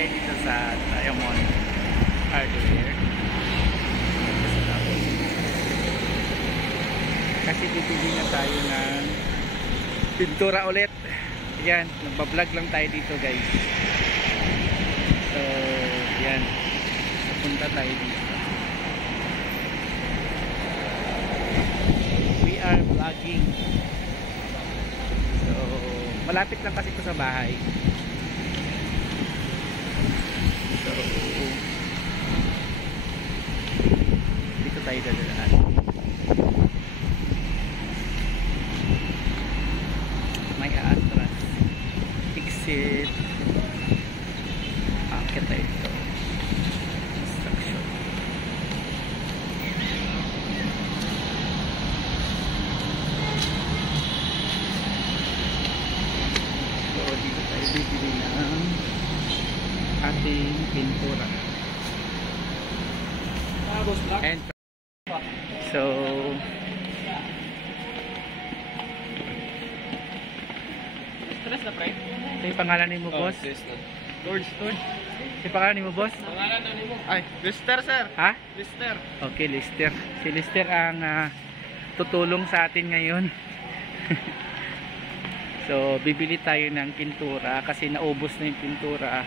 tayo dito sa Diamond Hardware. Kasi bibili na tayo ng pintura ulit. Yan, nagbablog lang tayo dito guys. So, yan. Punta tayo dito. We are vlogging. So, malapit lang kasi ito sa bahay. So, dito tayo dadaan. May atras. Exit. Akit tayo dito. Instruction. So, dito tayo bibili ng ating pintura. And so stress na pre. ito yung pangalan ni mo boss? Lord. Ito yung pangalan ni mo boss? Pangalan na mo. Ay, Lister sir. Ha? Lister. Okay, Lister. Si Lister ang tutulong sa atin ngayon. So bibili tayo ng pintura kasi naubos na yung pintura.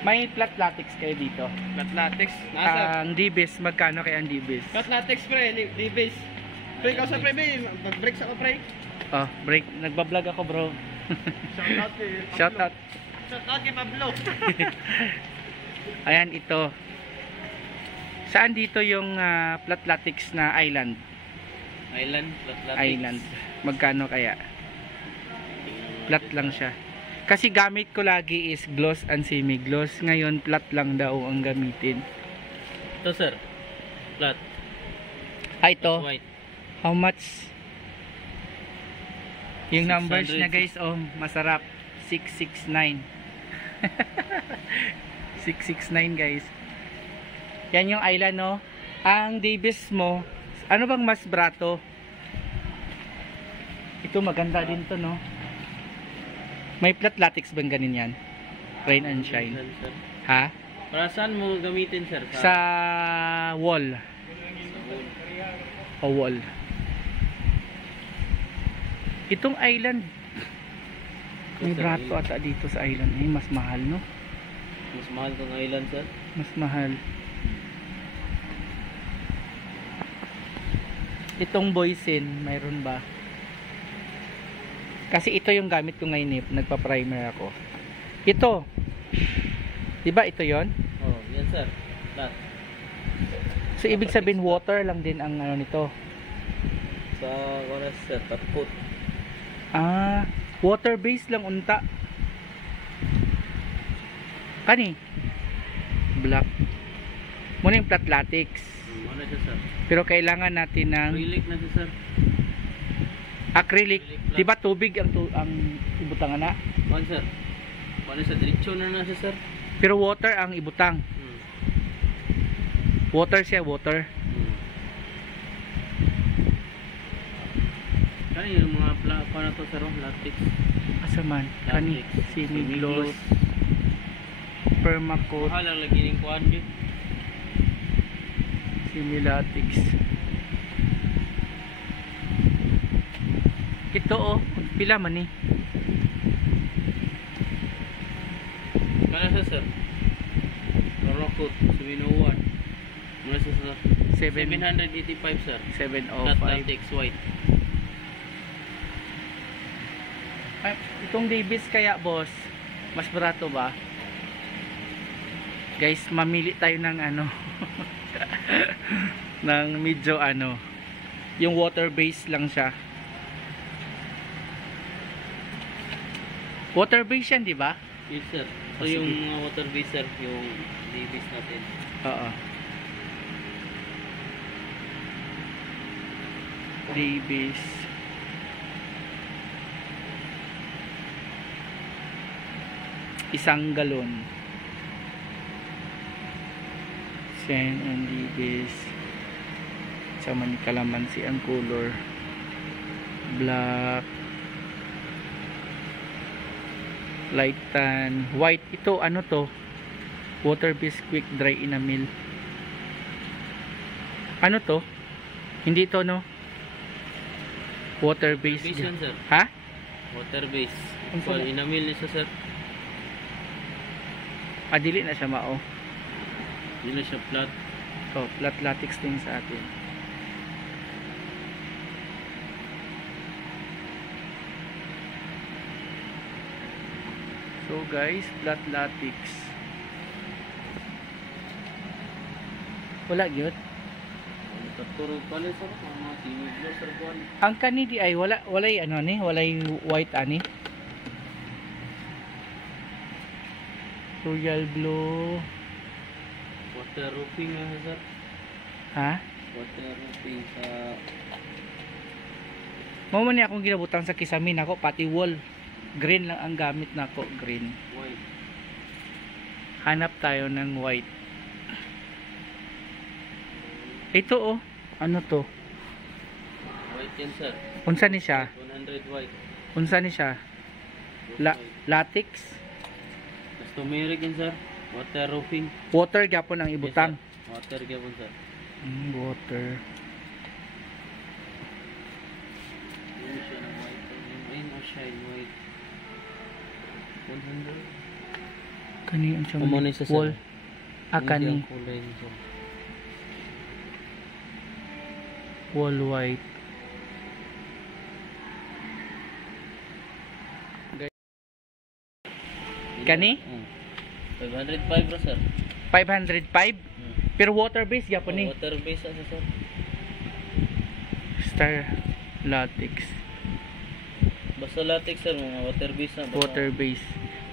May flat latex kayo dito? Flat latex. Nasa. Ang D-base, magkano kaya ang D-base? Flat latex pre, D-base. Pre, ikaw sa pre, mag-break sa ko pre. Oh, break. Nagbablog ako bro. Shout out kay Pablo. Shout out. Shout out kay Pablo. Ayan, ito. Saan dito yung flat latex na island? Flat latex. Island. Magkano kaya? Flat lang siya. Kasi gamit ko lagi is gloss and semi-gloss. Ngayon, flat lang daw ang gamitin. Ito sir. Flat. Ito. White. How much? Yung 600. numbers niya guys, oh, masarap. 669. 669 guys. Yan yung island, no? Ang Davis mo, ano bang mas brato? Ito maganda din to, no? May flat latex bang ganin yan? Rain and shine. Ha? Para saan mo gamitin sir? Sa wall. O wall. Itong island, may brato ata dito sa island. Ay, mas mahal, no? Mas mahal tong island sir? Mas mahal. Itong boysin, mayroon ba? Kasi ito yung gamit ko ngayon eh. Nagpa-primer ako. Ito. Diba ito yon? Oh, yan sir. Flat. So, ibig sabihin water lang din ang ano nito. Sa oras sir, tapot. Ah, water based lang unta. Kani? Black. Muna yung flat latex. Ano siya sir? Pero kailangan natin ng Acrylic na siya sir. acrylic. Diba tubig ang ibutangan na? Ano sir? Ano sa diretso na siya sir? Pero water ang ibutang. Water siya, water. Kani yung mga na to sir, latex. Asa man? Kani? Semi-gloss. Permacoat. Mahal ang lagi ng kuhan yun. Semi-latex. Ito oh, pila man eh. Kaya siya sir? Permacoat, Suminuan. Muna siya sir? 785 sir. 705. Flat latex white. Ay, itong Davis kaya boss, mas barato ba? Guys, mamili tayo ng ano ng medyo ano, yung water base lang siya. Water base yan, di ba? Yes sir. Oh, So yung sige. mga water base sir, yung Davis natin. Oo. Davis. Isang galon. Sen and Davis. Sama ni kalamansi ang color. Black. light tan, white. Ito ano to? Water based quick dry enamel. Ano to? Hindi to, no? Water based. Base yan, sir. Ha? Water base. Ang So, pala. inamil isa, sir. Dili na siya mao. Yun na siya flat. Oh, flat latex din sa atin. So guys, flat latex. Wala gyud. Katuro pala, sir. Mga siniglo, sir. Ang kani di ay walay ano ni, walay white ani. Royal blue. Waterproofing nga, sir. Ha? Waterproofing sa... Mao man ni akong ginabutang sa kisamin ako pati wall. Green lang ang gamit nako, green. White. Hanap tayo ng white. Ito oh, ano to? White yan, sir. Unsa ni siya? 100 white. Unsa ni siya? Latex. Mas tumeric yan, sir. Waterproofing. Water gyapon ang ibutang. Yes, sir. Water gapon, sir. Water. Yun siya ng white. Ayun o shine white. 100. Kani ang siya Kumo ni sa wall. sir. Kani Kulay nito. wall white. Kani? 505 bro, sir. 505. Pero water base gyapon ni. Water base asa, sir. Star latex. Basta latex, sir. Mga water base na. Water base.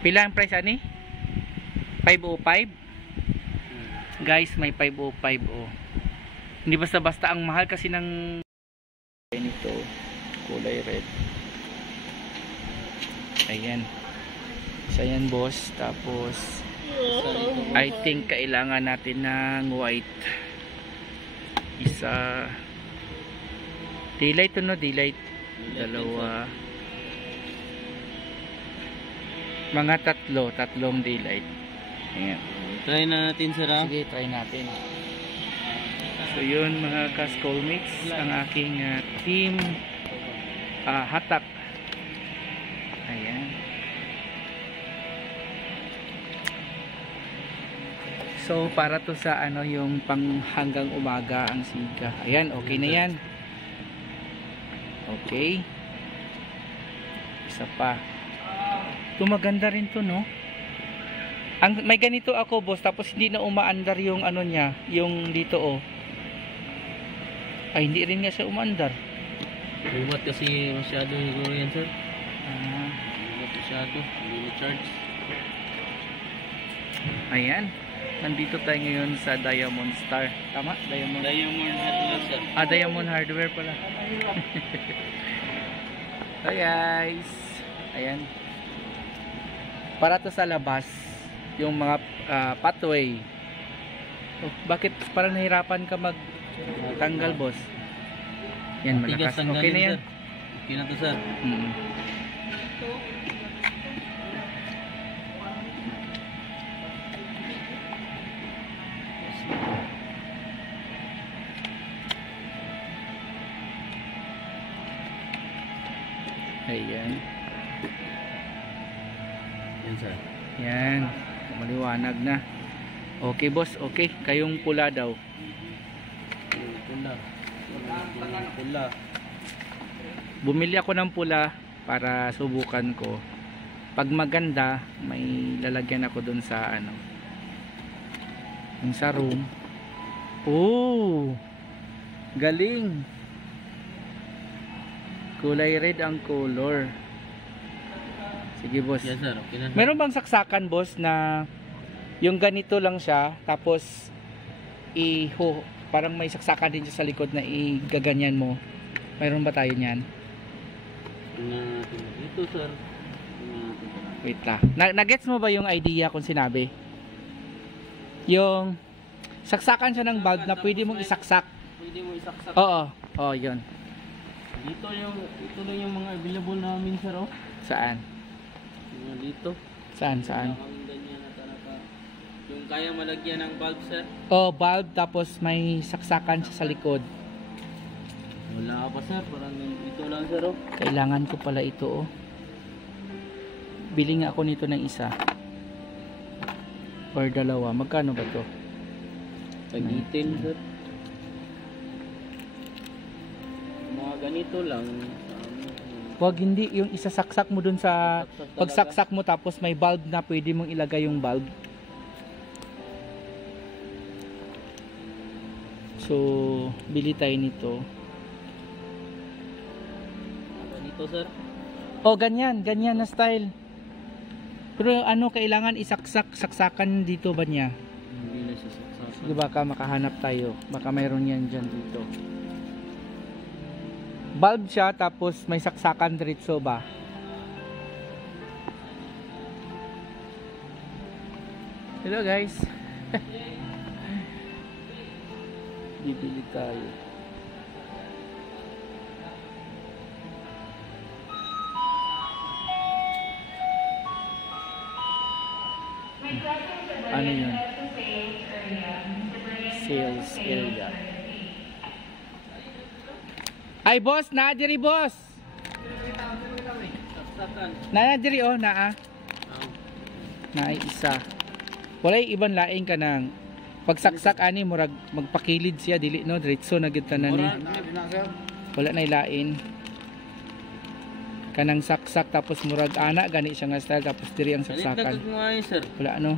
Pila ang price ani? 505. Guys, may 505 oh. Hindi basta-basta ang mahal kasi ng nito, kulay red. Ayan. Isa yan, boss. Tapos I think kailangan natin ng white. Isa. Daylight to, no? Daylight. Dalawa. Mga tatlong daylight. Ayan. Try na natin, sir, ha? Sige, try natin. So yun mga ka-schoolmates, ang aking team hatak. Ayan. So para to sa ano yung pang hanggang umaga ang siga. Ayan, okay na yan. Okay. Isa pa. Ito maganda rin to, no? May ganito ako, boss, tapos hindi na umaandar yung ano niya, yung dito oh. Ay, hindi rin nga siya umaandar. Bumat kasi masyado siguro yan, sir. Ah, Bumat masyado. Hindi na-charge. ayan. Nandito tayo ngayon sa Diamond Star. Tama? Diamond. Diamond hardware, sir. Diamond Hardware pala. Hi guys. Ayan. Para to sa labas. Yung mga pathway. Oh, bakit parang nahirapan ka magtanggal, boss? Yan, malakas. Tigas tanggalin, Okay na yan. sir. Okay na to, sir. Ayan. Yan, sir. Yan. Maliwanag na. Okay, boss. Okay. Kayong pula daw. Pula. Pula. Bumili ako ng pula para subukan ko. Pag maganda, may lalagyan ako dun sa ano. Yung sa room. Oh! Galing! Kulay red ang color. Sige, boss. Yes, sir. Okay na, sir. Meron bang saksakan, boss, na yung ganito lang siya, tapos parang may saksakan din siya sa likod na igaganyan mo. Meron ba tayo niyan? Ito, sir. Wait lang. Nagets mo ba yung idea kung sinabi? Yung saksakan siya ng bag na pwede mong isaksak. Pwede mo isaksak. Oo. Oo, yun. Ito lang yung mga available namin, sir, oh. Saan? Mga dito. Saan? Ang ganyan na talaga. Yung kaya malagyan ng bulb, sir. Oh, bulb tapos may saksakan siya sa likod. Wala pa, sir. Parang ito lang, sir. Oh. Kailangan ko pala ito, oh. Bili nga ako nito ng isa. Or dalawa. Magkano ba to? Tagitin, sir. Mga ganito lang. Wag, hindi. Yung isasaksak mo dun sa... Saksak talaga. Pagsaksak mo tapos may bulb na pwede mong ilagay yung bulb. So, bili tayo nito. Ganito, sir. Oh, ganyan. Ganyan na style. Pero ano, kailangan saksakan dito ba niya? Hindi na siya saksakan. Sige, baka makahanap tayo. Baka mayroon yan dyan dito. Bulb siya, tapos may saksakan diretso ba? Hello guys. Bibili tayo. Ano yun? Sales area. Ay boss, naa diri boss. Saksakan. Naa diri oh, naa. Naa isa. Walay ibang laing ka nang pagsaksak ani murag magpakilid siya dili no diretso na gyud tanan ni. Wala na ilain. Kanang saksak tapos murag ana gani siya nga style tapos diri ang saksakan. Ganito mo ay, sir. Wala ano.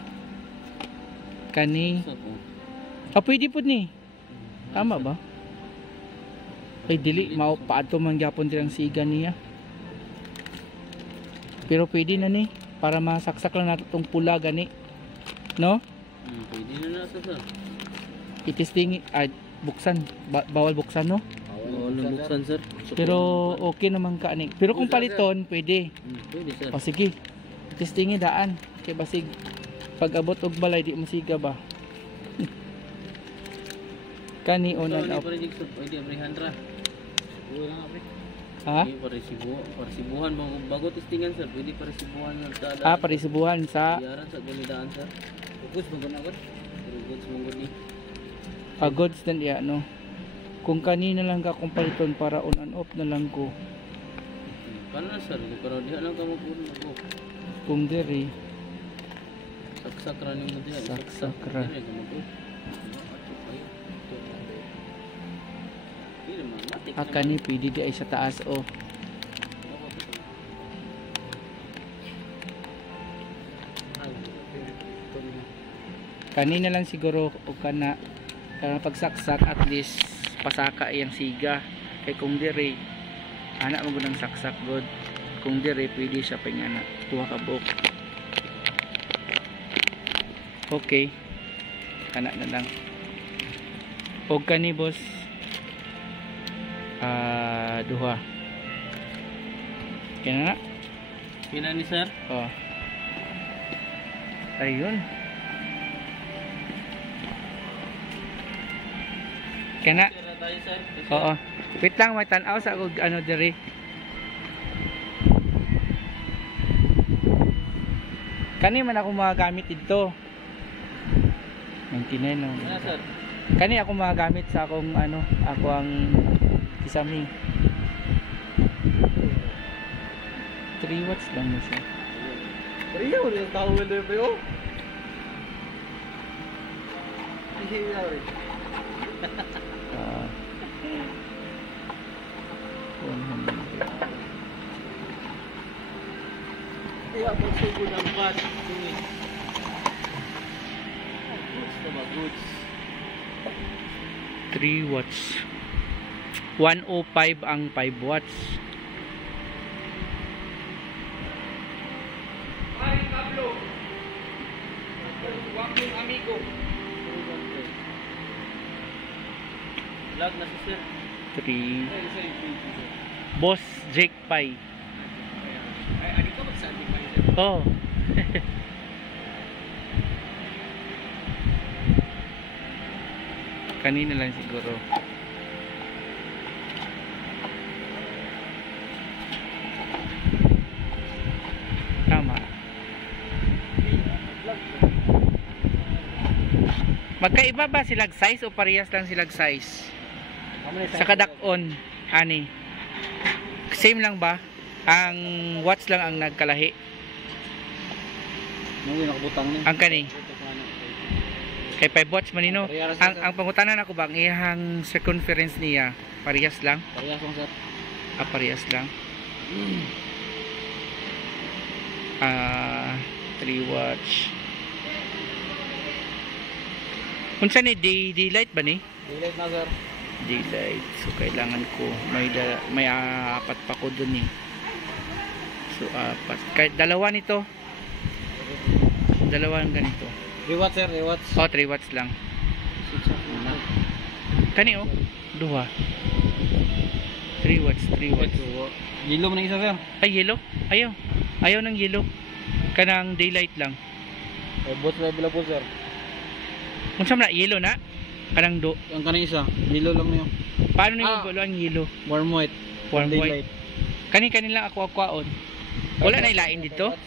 Kani. Saksakan. Ah, pwede po ni. Tama ba? Ay dili mao paadto man gyapon dirang siga niya. Pero pwede na ni para masaksak lang nato tong pula gani. No? Pwede na nasa, sir. Itisting buksan. Bawal buksan no? Bawal na buksan, sir. Pero okay naman ka ani. Pero kung paliton pwede. Pwede, sir. O sige. Testingi daan kay basig pag abot og balay di masiga ba. Kani on and off. Pwede, Alejandra. Siguro lang, pre. Ha? Pwede parisibuhan mo. Bago testingan, sir. Pwede parisibuhan ng tada. Ah, parisubuhan sa Biyaran sa gumidaan, sir. Goods mo ganagot. Goods mo gani. goods din ya no. Kung kanina lang ka kung paliton para on and off na lang ko. Kano na, sir? Pero diha lang ka mapuno ako. Kung diri Saksak ra ni mo diha. Saksak ra. kani pwede di ay sa taas oh. Kanina lang siguro o kana pagsaksak at least pasaka iyang siga kay kung diri anak mo gunang saksak god kung diri pwede siya pangana tuwa ka buok. Okay kana na lang og kani boss duha kaya na Pina ni, sir? oh ayun kaya na Tira tayo, sir. oo wait lang may tanaw sa og ano diri kani man ako magagamit dito 99 no Ano, sir? kani ako magagamit sa akong ano ako ang kisame 3 watts lang mo siya Riyo, riyo tao mo na ba ah 100 Kaya mo sugo ng bus. Goods na ba? Goods. 3 watts 105 ang 5 watts ay Pablo wag yung amigo Vlog na si sir. 3 Boss Jake Pai Ay, ano ka magsabi pa yun? oh kanina lang siguro tama Magkaiba ba silag size o parehas lang silag size? Sa kadak-on, ani. Same lang ba? Ang watts lang ang nagkalahi. Nung nakabutang ni. Ang kani. Kay 5 watts manino. Ang pangutanan ako ba ang iyang circumference niya parehas lang? Parehas lang sir. Parehas lang. 3 watts. Unsa ni daylight ba ni? Daylight na sir. Daylight. So kailangan ko may apat pa ko dun eh. So apat. Kahit dalawa nito. Dalawang ganito. 3 watts sir, 3 watts. 3 watts lang. Kani oh. 2. 3 watts, 3 watts. Yellow mo na isa sir. Ay, yellow? Ayaw ng yellow. Kanang daylight lang. Both available sir. Kung saan na, yellow na? Kanang do. Ang kanang isa, yellow lang na yun. Paano nyo gulo ang yellow? Warm white. Warm Daylight. white. Kani lang ako akwaon. Wala na ilain dito?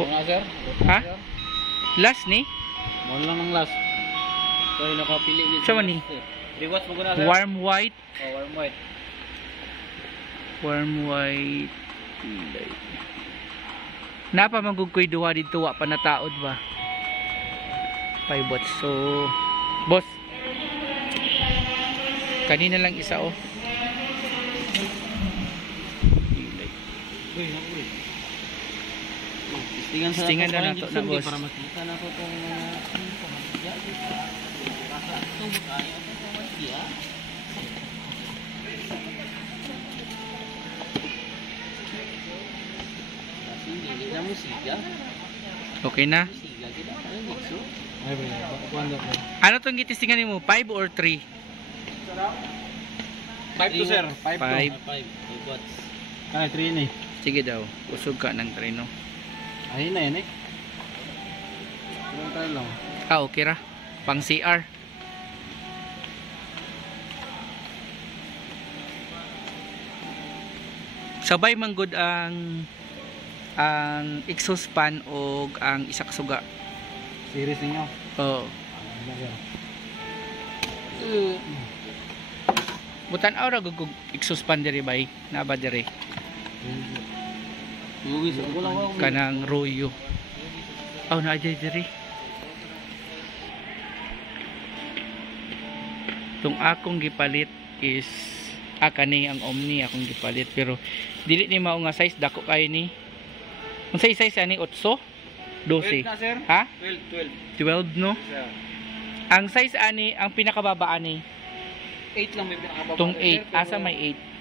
Yan nga sir. Ha? Last ni? Mohon lang ng last. So yung nakapili ulit. Saan ni? 3 watts mo na sir. Warm white. Warm white. Warm white. Light. Napa magugkoy duha dito wa pa nataod ba? 5 watts. So, boss. Kanina lang isa oh. Light. Uy, uy. Istingan na nato na boss. Para makita na ko tong pamagya dito. Rasa ito kayo ang pamagya. Kasi hindi na musika. Okay na? Musika kita. Ano dito? Ay ba, kuwanda ko. Ano tong gitistingan nimo? 5 or 3? 5 to sir. 5 Five. 5 watts. Ay, 3 ni. Sige daw. Usog ka ng treno. Ay na yan eh. Ilang tayo lang. Okay ra. Pang CR. Sabay man gud ang exhaust fan o ang isa ka suga. Series ninyo. Oo. Butan aura gug exhaust fan diri bay. Na ba diri? Kanang royo. Na diri. Tung akong gipalit is kani ang Omni akong gipalit pero dili ni mao nga size dako kay ni. Unsay size ani 8? 12. sir. Ha? 12. 12 no? Sir. Ang size ani ang pinakababa ani 8 lang may pinakababa. tong 8 asa may 8.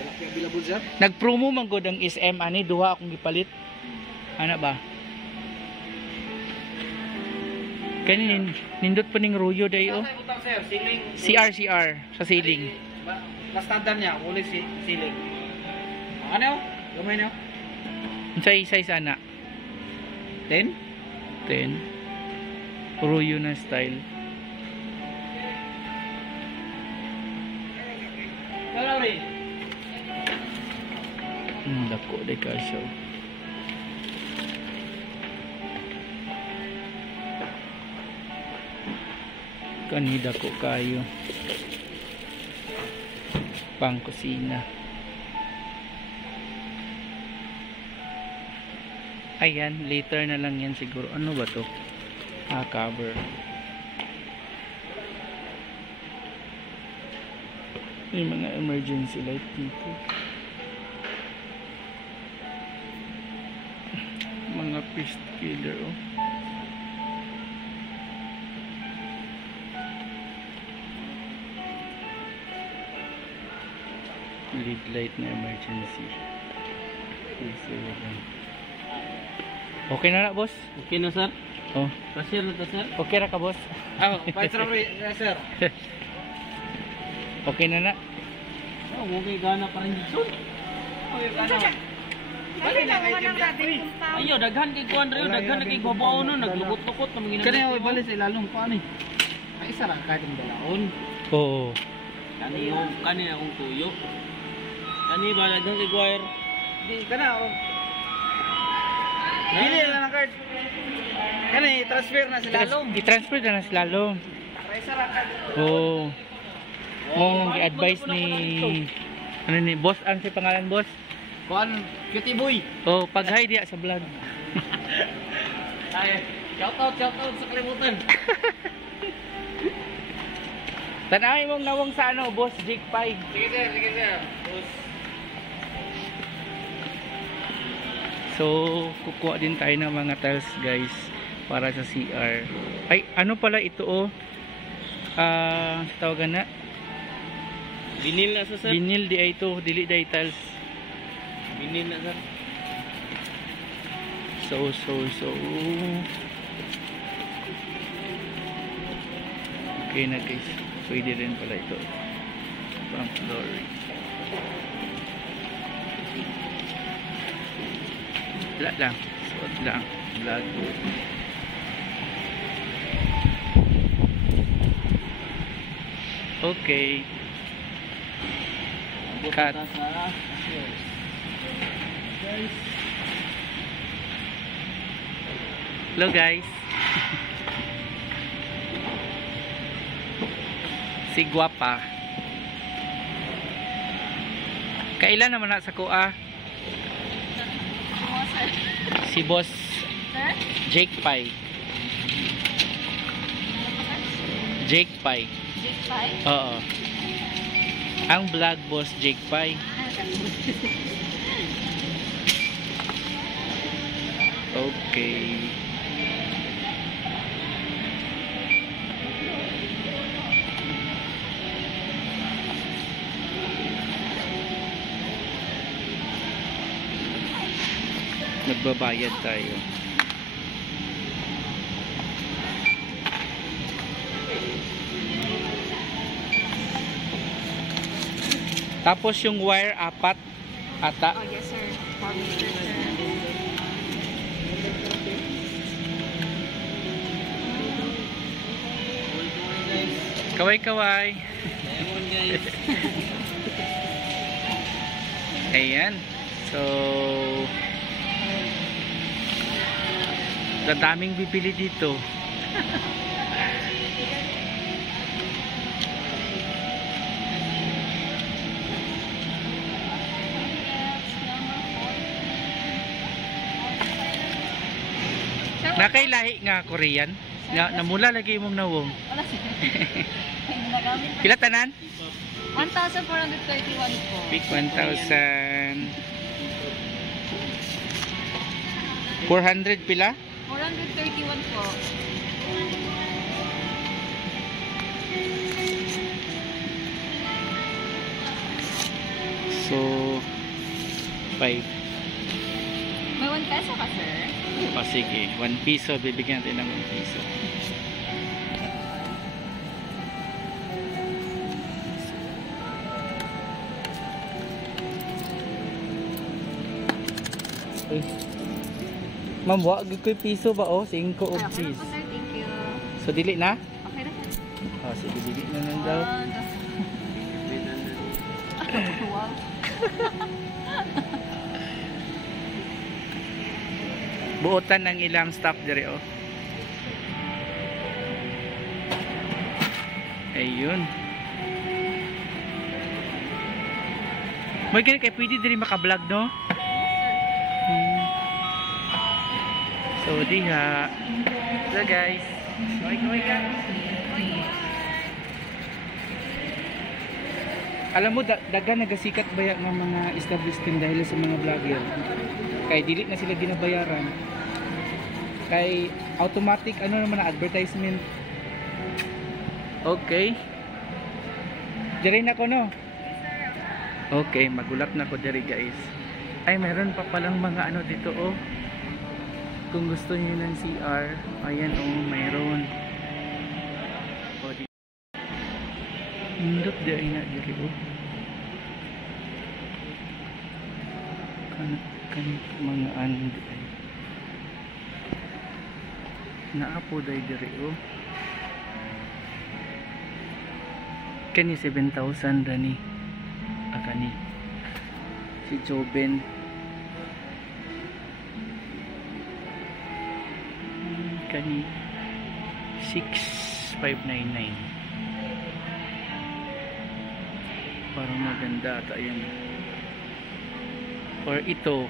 Available sir. Nagpromo man gud ang SM ani duha akong gipalit. Ana ba? Kanin nindot pa ning royo dayo. Sir, ceiling. CR sa ceiling. Mas standard niya, ulit ceiling. Ano? Gamay niyo? Unsay size ana? 10? 10. Royo na style. Kalawin. Dako day ka siya. Kanida ko kayo. Pang kusina. Ayan, later na lang yan siguro. Ano ba to? Cover. Yung mga emergency light dito. Mga pest killer oh. Lead light na emergency. Okay na boss? Okay na sir? Oh. Cashier na to sir? Okay ra ka boss? Fight sir. Okay na. Okay gana pa rin dito. Okay gana. Ayo daghan kay kuan rio, daghan na kay babaw no, naglukot-lukot na mga Kani ay bali sa ilalong paano eh? Ay isa ra ka ding balaon. Oo. Kani akong tuyo. Kani ba daghan kay wire? Di kana Dili na ng card. Kani transfer na sila lalong. I-transfer na sa lalong. Raisa ra card. Oo. Mong i-advise ni ano ni boss, ang si pangalan boss? Kuan cutie boy. Oh, pag-hi diya sa vlog. Ay, shout out sa kalimutan. Tanawin mong nawong sa ano, boss Jake Pai. Sige sir. Boss. So, kukuha din tayo ng mga tiles guys para sa CR. Ay, ano pala ito oh? Tawagan na. Binil na sa sir. Binil di ay ito, dili di tiles. Binil na sir. So. Okay na guys. Pwede rin pala ito. Pang flooring. Wala lang. Suot lang. Vlog. Okay. Cut. Hello guys. Si Guapa. Kailan naman na sa kuha? Si boss Jake Pai. Jake Pai. Jake Pai? Oo. Ang vlog boss Jake Pai. Okay. Magbabayad tayo. Tapos yung wire apat ata. Oh, yes sir. 4 meters sir. Kaway-kaway. Lemon guys. Ayan. So, daming bibili dito. Nakailahi nga Korean. Namula lagi mong nawong. Wala sir. Nagamit. Pila tanan? 1,431 po. Pick 1,000. 400 pila? 431 po. So 5. May 1 peso ka sir? O sige, 1 piso. Bibigyan natin ng 1 piso. Uy. Ma'am, wag ko'y piso ba o? 5 o Okay na cheese. po sir, thank you. So dili na? Okay na sir. O sige, dili na lang daw. Wow. Buotan ng ilang staff dire oh. Ayun. May kaya kay pwede diri maka-vlog no? So diha. So guys. Kaway ka. Alam mo dagan nagasikat baya ng mga establishment dahil sa mga vlogger. Kay dili na sila ginabayaran. Kay automatic ano naman na advertisement. Okay. Diri na ko no. Okay, magulap na ko diri guys. Ay meron pa palang mga ano dito oh. Kung gusto niyo ng CR, ayan oh, mayroon. Oh, Hindot di ay na diri oh. Kan mga ano di ay. Naapo day diri oh. Kani 7,000 dani. Akani. Si Joben. Kani 6599. Parang maganda ata yan. Or ito,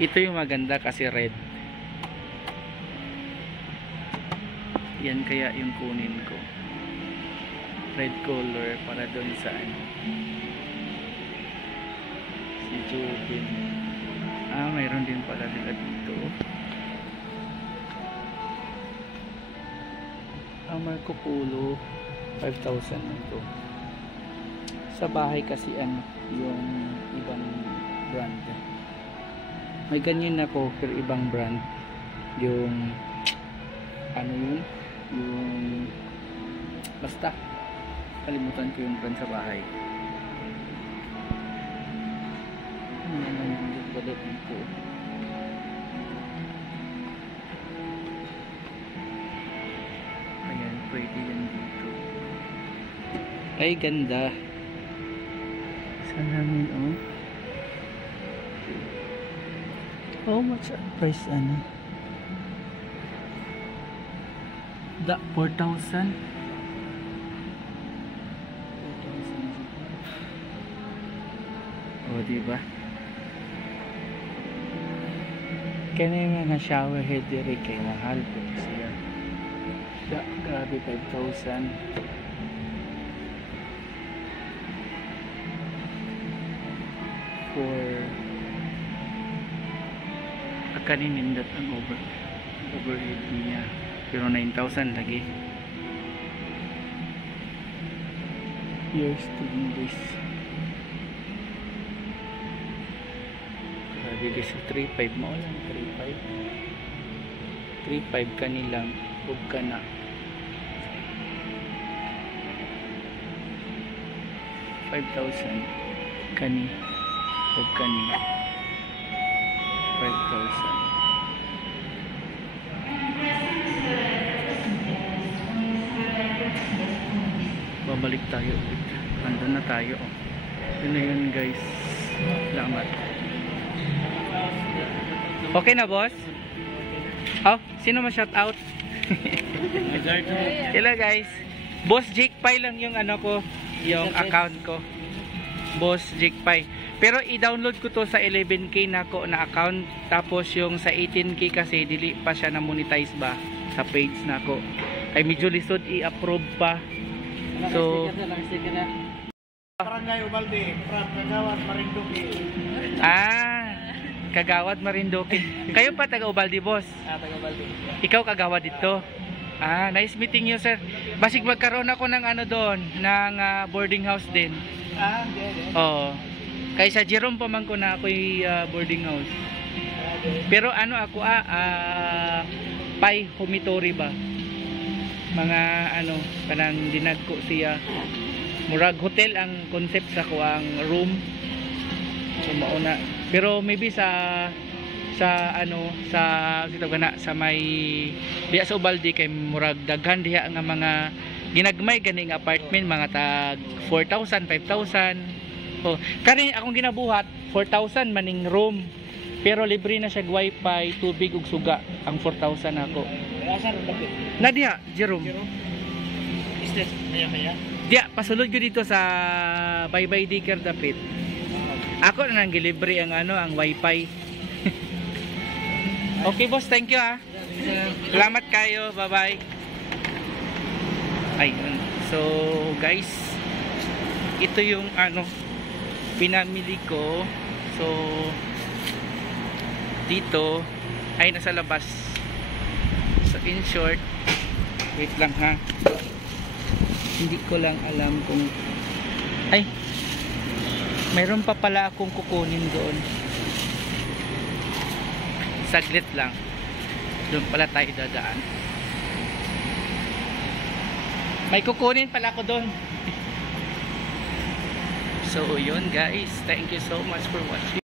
ito yung maganda kasi red. Yan kaya yung kunin ko. Red color para doon sa ano. Si Jubin. Mayroon din pala nila dito. Marco Polo 5,000 ito. Sa bahay kasi ano, yung ibang brand. May ganyan ako pero ibang brand. Yung ano yun? Yung basta kalimutan ko yung brand sa bahay. Ano naman yung balat nito? Ayan, pwede yan dito. Ay, ganda. Saan namin, oh? How much price, ano? 4,000? Oh, diba? Kaya yung mga shower head dire kay mahal po siya. Grabe, 5,000. For kaninindot ang overhead niya. Pero 9,000 lagi. Years to English. Grabe guys, 3,500 mo lang. 3,500 kanilang hug ka na. 5,000 kani hug kani 5,000. Babalik tayo ulit. Andun na tayo. Yun na yun guys. Salamat. Okay na boss? Oh, sino ma-shout out? Hello guys. Boss Jake Pai lang yung ano ko, yung account ko. Boss Jake Pai. Pero i-download ko to sa 11k na ko na account. Tapos yung sa 18k kasi dili pa siya na monetize ba sa page na ko. Ay medyo lisod i-approve pa. So Barangay Ubalde, from Kagawad, Marinduque. Kagawad, Marinduque. Kayo pa taga Ubalde, boss? Taga Ubalde. Ikaw kagawad dito. Nice meeting you, sir. Basig magkaroon ako ng ano doon, ng boarding house din. Oo. Kaysa Jerome pa man ko na ako'y boarding house. Pero ano ako Pai Humitori ba? Mga ano, kanang dinagko siya. Murag hotel ang concept sa ko ang room. So mauna. Pero maybe sa ano sa dito gana sa may diya sa Ubalde kay murag daghan diha nga mga ginagmay ganing apartment mga tag 4,000, 5,000. Oh, kani akong ginabuhat 4,000 maning room. Pero libre na siya wifi, tubig ug suga ang 4,000 ako. Na diha, Jerome. Is this maya? Diya, pasulod ko dito sa Bye Dicker dapit. Ako na nang gilibre ang ano, ang wifi. Okay boss, thank you ha. Salamat kayo, bye-bye. Ayun. So, guys, ito yung ano pinamili ko. So, dito ay nasa labas. So, in short, wait lang ha. Hindi ko lang alam kung mayroon pa pala akong kukunin doon. Saglit lang. Doon pala tayo dadaan. May kukunin pala ako doon. So yun guys, thank you so much for watching.